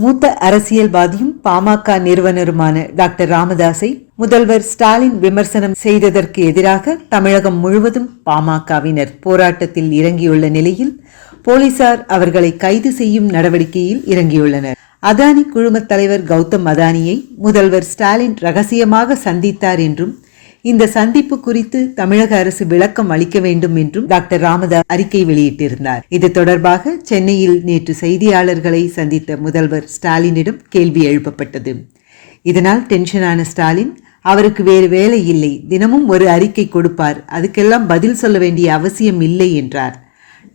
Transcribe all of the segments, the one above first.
மூத்த அரசியல்வாதியும் பாமக நிறுவனருமான டாக்டர் ராமதாஸை முதல்வர் ஸ்டாலின் விமர்சனம் செய்ததற்கு எதிராக தமிழகம் முழுவதும் பாமகவினர் போராட்டத்தில் இறங்கியுள்ள நிலையில் போலீசார் அவர்களை கைது செய்யும் நடவடிக்கையில் இறங்கியுள்ளனர். அதானி குழும தலைவர் கௌதம் அதானியை முதல்வர் ஸ்டாலின் ரகசியமாக சந்தித்தார் என்றும் இந்த சந்திப்பு குறித்து தமிழக அரசு விளக்கம் அளிக்க வேண்டும் என்றும் டாக்டர் ராமதாஸ் அறிக்கை வெளியிட்டிருந்தார். இது தொடர்பாக சென்னையில் நேற்று செய்தியாளர்களை சந்தித்த முதல்வர் ஸ்டாலினிடம் கேள்வி எழுப்பப்பட்டது. இதனால் டென்ஷனான ஸ்டாலின், அவருக்கு வேறு வேலை இல்லை, தினமும் ஒரு அறிக்கை கொடுப்பார், அதுக்கெல்லாம் பதில் சொல்ல வேண்டிய அவசியம் இல்லை என்றார்.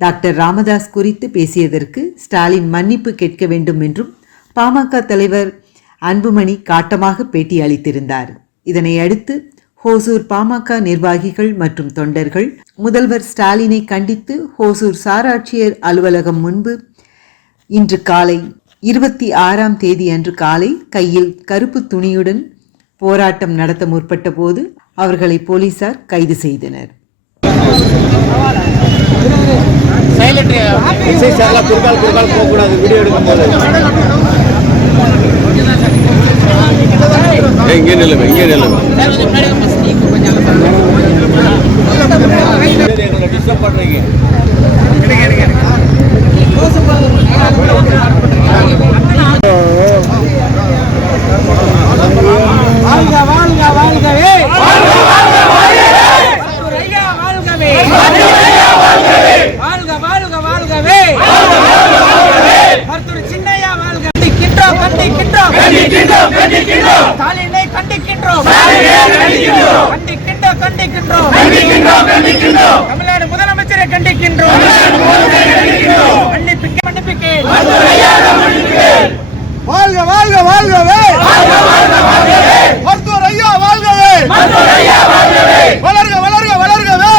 டாக்டர் ராமதாஸ் குறித்து பேசியதற்கு ஸ்டாலின் மன்னிப்பு கேட்க வேண்டும் என்றும் பாமக தலைவர் அன்புமணி காட்டமாக பேட்டி அளித்திருந்தார். இதனை அடுத்து ஹோசூர் பாமக நிர்வாகிகள் மற்றும் தொண்டர்கள் முதல்வர் ஸ்டாலினை கண்டித்து ஹோசூர் சாராட்சியர் அலுவலகம் முன்பு இன்று காலை 26ஆம் தேதி அன்று காலை கையில் கருப்பு துணியுடன் போராட்டம் நடத்த முற்பட்ட போது அவர்களை போலீசார் கைது செய்தனர். தமிழ்நாடு முதலமைச்சரை கண்டிக்கின்றோம். வாழ்க வாழ்க வாழ்கவே, மருத்துவர் ஐயா வாழ்கவே, வளர்க வளர்க வளர்கவே,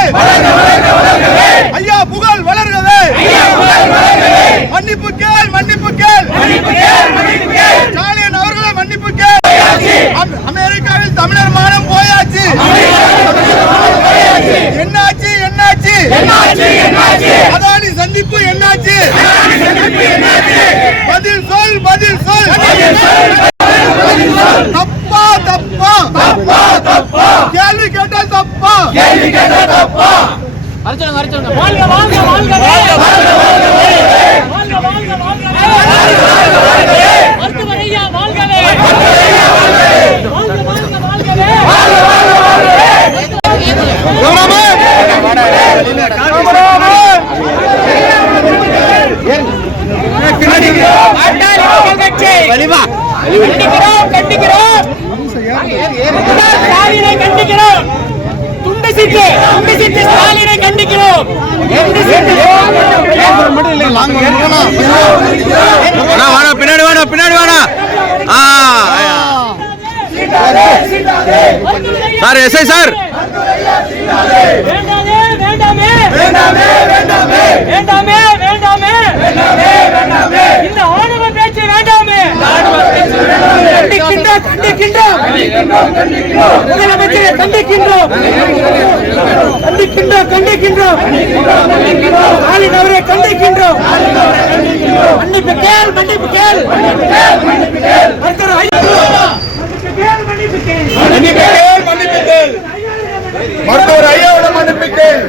ஐயா புகழ் வளர்கவே, மன்னிப்பு கேள் மன்னிப்பு கேள், ஸ்டாலின் அவர்களை மன்னிப்பு கேள். அமெரிக்காவில் தமிழர் மானம் போயாச்சு. என்னாச்சு என்னாச்சு, அதானி சந்திப்பு என்னாச்சு? பதில் சொல் பதில் சொல். தப்பா தப்பா, கேள்வி கேட்டால் தப்பா. வாழ்க வாழ்க வாழ்கவே, மருத்துவர் ஐயா வாழ்கவே, கண்டிக்கிறோம். துண்டு சீட்டு ஸ்டாலினை கண்டிக்கிறோம். பின்னாடி வாடா சார், எஸ்ஐ சார். இந்த ஆணவ பேச்சு வேண்டாமே. முதலமைச்சரை கண்டிக்கின்றோம். ஸ்டாலின் அவரை கண்டிக்கின்றோம். மன்னிப்பு கேள் மன்னிப்பு கேள், மருத்துவர் ஐயாவோட மன்னிப்பு கேள்.